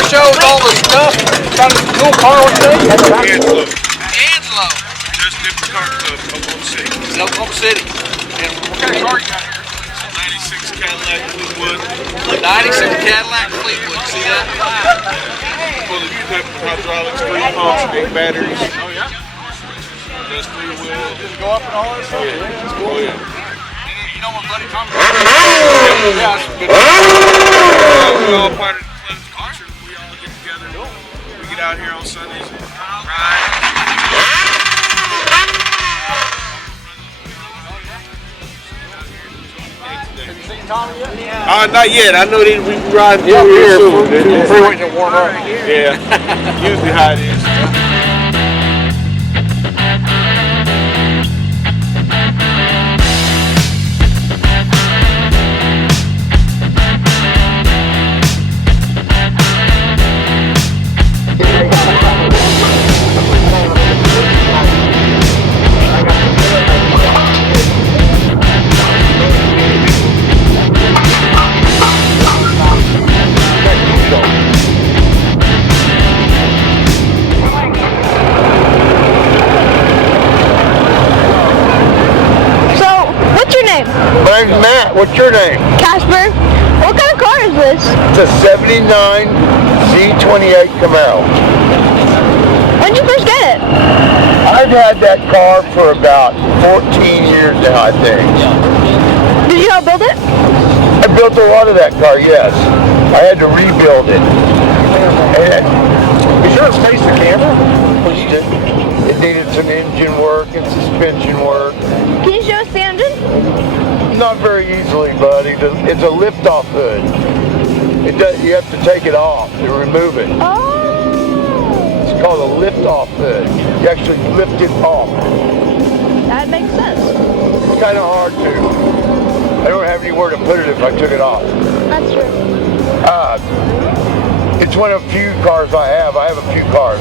Car Show with all the stuff. Got a cool car one today. Angelo. Angelo. Just Different Car Club, Oklahoma City. It's Oklahoma City. And what kind of car you got here? 96 Cadillac Fleetwood. 96 Cadillac Fleetwood. See that? Full of equipment, hydraulics, 3 pumps, big batteries. Oh yeah. Does 3 wheel. Just go up and all that stuff. Yeah. That's cool. Oh yeah. You know my buddy Tommy? Yeah, that's good. We all part of the club culture. We all get together. We get out here on Sundays and ride. Have you seen Tommy yet? Not yet. I know that we be riding through here soon. Free waiting to warm up. Yeah. Usually how it is. My name's Matt. What's your name? Casper. What kind of car is this? It's a 79 Z28 Camaro. When did you first get it? I've had that car for about 14 years now, I think. Did you help build it? I built a lot of that car, yes. I had to rebuild it. And Be sure to face the camera. it needed some engine work and suspension work. Can you show us the engine? Not very easily, buddy. It's a lift-off hood. You have to take it off and remove it. Oh. It's called a lift-off hood. You actually lift it off. That makes sense. It's kind of hard to. I don't have anywhere to put it if I took it off. That's true. It's one of the few cars I have. I have a few cars.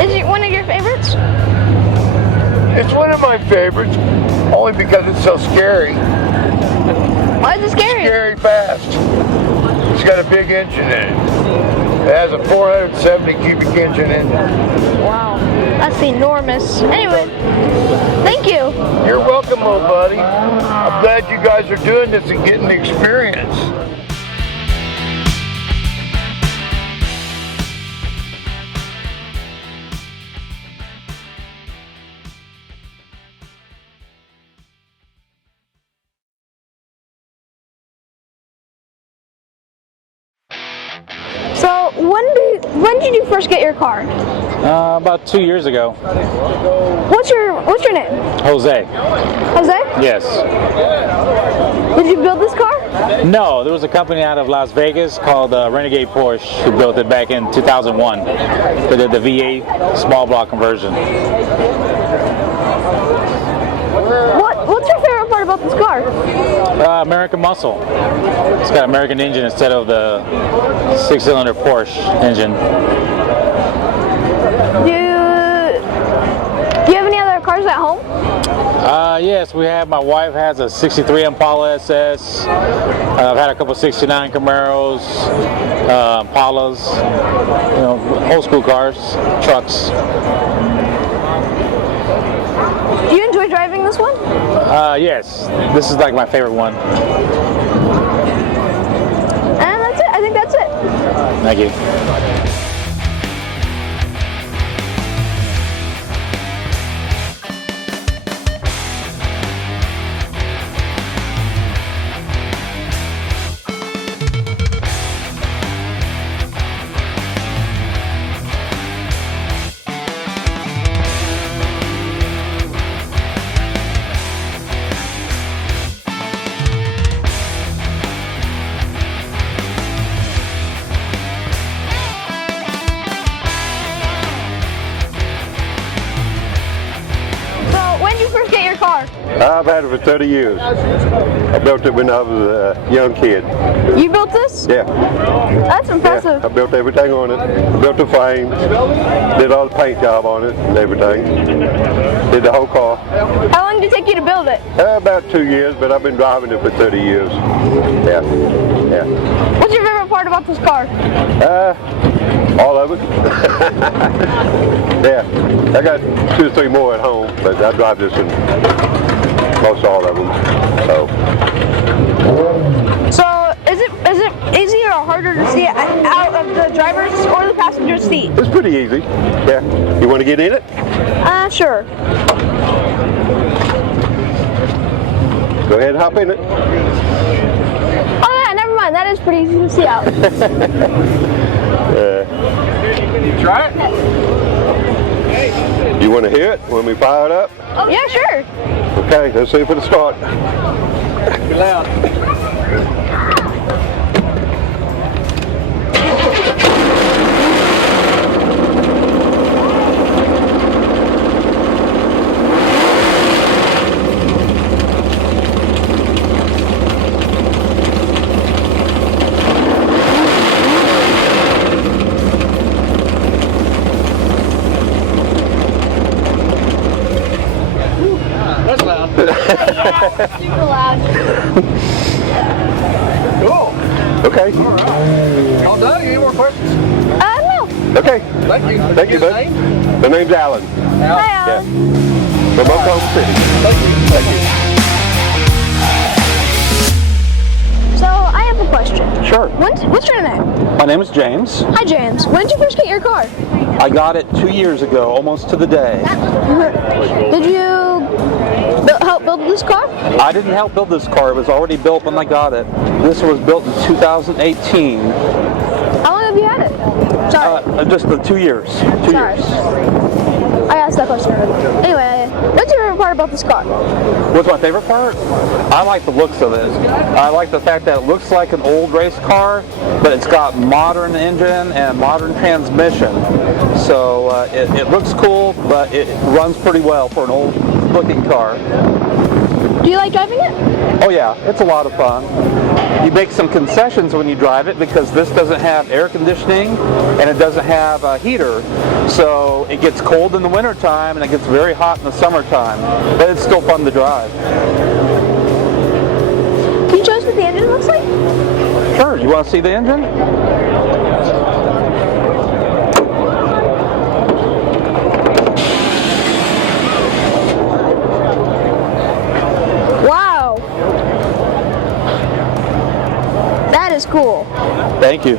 Is it one of your favorites? It's one of my favorites, only because it's so scary. Why is it scary? Scary fast. It's got a big engine in it. It has a 470 cubic engine in it. Wow. That's enormous. Anyway, thank you. You're welcome, old buddy. I'm glad you guys are doing this and getting the experience. So when did you first get your car? About 2 years ago. What's your name? Jose. Jose? Yes. Did you build this car? No, there was a company out of Las Vegas called Renegade Porsche who built it back in 2001. They did the V8 small block conversion. What's your favorite part about this car? American muscle. It's got American engine instead of the 6-cylinder Porsche engine. Do you have any other cars at home? Yes, we have. My wife has a 63 Impala SS. I've had a couple 69 Camaros, Impalas, old school cars, trucks. Do you enjoy driving this one? Yes, this is like my favorite one. And that's it. I think that's it. Thank you. I've had it for 30 years. I built it when I was a young kid. You built this? Yeah. That's impressive. Yeah, I built everything on it. Built the frames, did all the paint job on it and everything. Did the whole car. How long did it take you to build it? About 2 years, but I've been driving it for 30 years. Yeah. What's your favorite favorite part about this car? All of it. Yeah, I got 2 or 3 more at home, but I drive this in most all of them. So, is it easier or harder to see out of the driver's or the passenger's seat? It's pretty easy. Yeah. You want to get in it? Sure. Go ahead and hop in it. Oh yeah, never mind. That is pretty easy to see out. Try it. You want to hear it when we fire it up? Oh yeah, sure. Okay, let's see if it'll start. Be loud. That's loud. Super loud. Cool. Okay. All done? Any more questions? No. Okay. Thank you. Thank you, Your bud. name? The name's Alan. Hi, Yeah. Alan. From Oklahoma City. Thank you. So, I have a question. Sure. What's your name? My name is James. Hi, James. When did you first get your car? I got it 2 years ago, almost to the day. Did you help build this car? I didn't help build this car. It was already built when I got it. This was built in 2018. How long have you had it? Sorry. Just the 2 years. 2 Sorry. years. I asked that question already. Anyway, what's your favorite part about this car? What's my favorite part? I like the looks of it. I like the fact that it looks like an old race car, but it's got modern engine and modern transmission. So it looks cool, but it runs pretty well for an old looking car. Do you like driving it? Oh yeah, it's a lot of fun. You make some concessions when you drive it because this doesn't have air conditioning and it doesn't have a heater. So it gets cold in the wintertime and it gets very hot in the summertime. But it's still fun to drive. Can you show us what the engine looks like? Sure, you want to see the engine? Wow. That is cool. Thank you.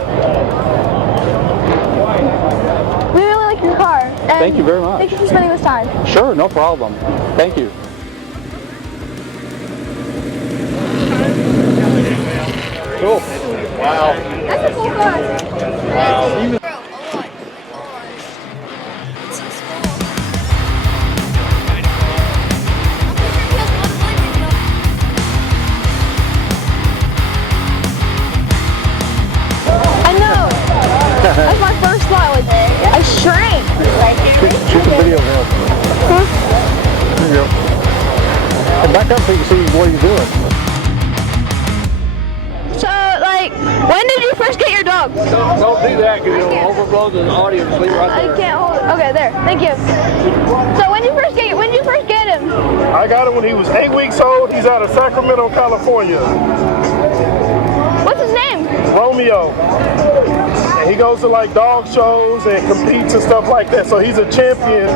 We really like your car. And Thank you very much. Thank you for spending this time. Sure, no problem. Thank you. Cool. Wow. That's a cool car. I know. That's my first thought. Like, I shrank. Shoot the video now. There you go. And back up so you can see what you're doing. So, like, when did you first get your dog? Don't do that because it'll overblow the audio. Leave right I there. can't hold it. Okay, there. Thank you. So, when did you first get him? I got him when he was 8 weeks old. He's out of Sacramento, California. What's his name? Romeo. And he goes to like dog shows and competes and stuff like that. So he's a champion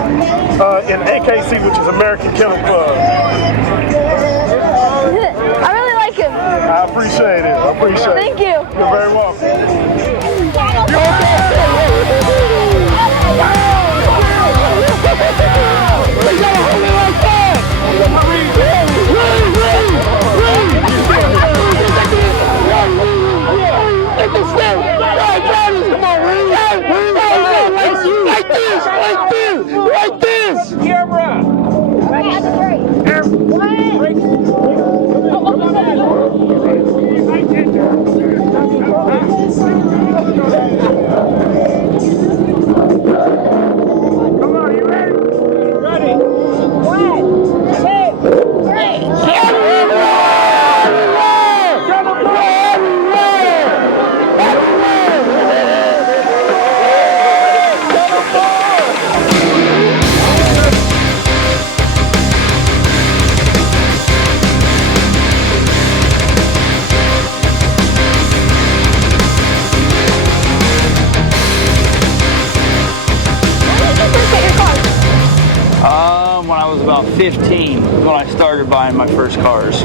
in AKC, which is American Kennel Club. I really like him. I appreciate it. I appreciate it. Thank you. You're very welcome. Like this! Camera! about 15 when I started buying my first cars.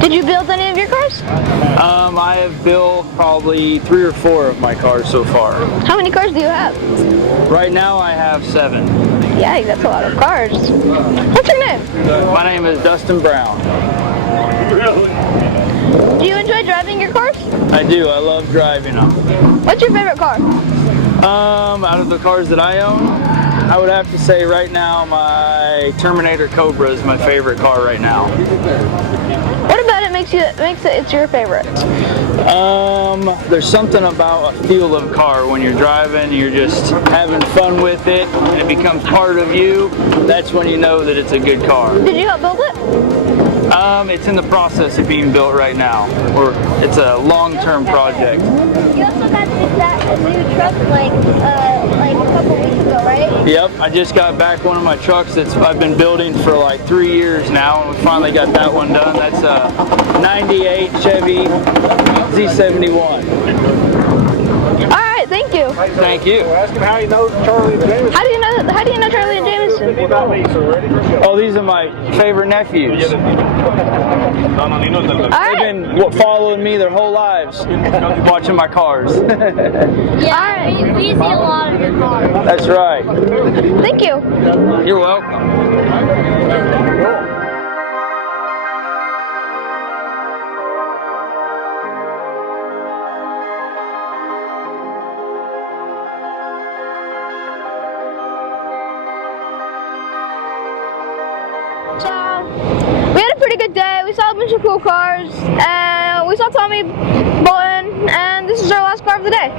Did you build any of your cars? I have built probably 3 or 4 of my cars so far. How many cars do you have? Right now I have 7. Yeah, that's a lot of cars. What's your name? My name is Dustin Brown. Do you enjoy driving your cars? I do. I love driving them. What's your favorite car? Out of the cars that I own, I would have to say right now my Terminator Cobra is my favorite car right now. What about it makes it's your favorite? There's something about a feel of a car when you're driving, you're just having fun with it, and it becomes part of you. That's when you know that it's a good car. Did you help build it? It's in the process of being built right now. It's a long-term project. You also got that new truck like a couple weeks ago, right? Yep, I just got back one of my trucks that I've been building for like 3 years now, and we finally got that one done. That's a 98 Chevy Z71. Alright, thank you. Thank you. Ask him how he knows Charlie and Jamison. How do you know Charlie and Jamison? Oh, these are my favorite nephews. They've Alright. been following me their whole lives, watching my cars. Yeah, we see a lot of your cars. That's right. Thank you. You're welcome. So, we had a pretty good day. We saw a bunch of cool cars, and we saw Tommy Bolton, and this is our last car of the day.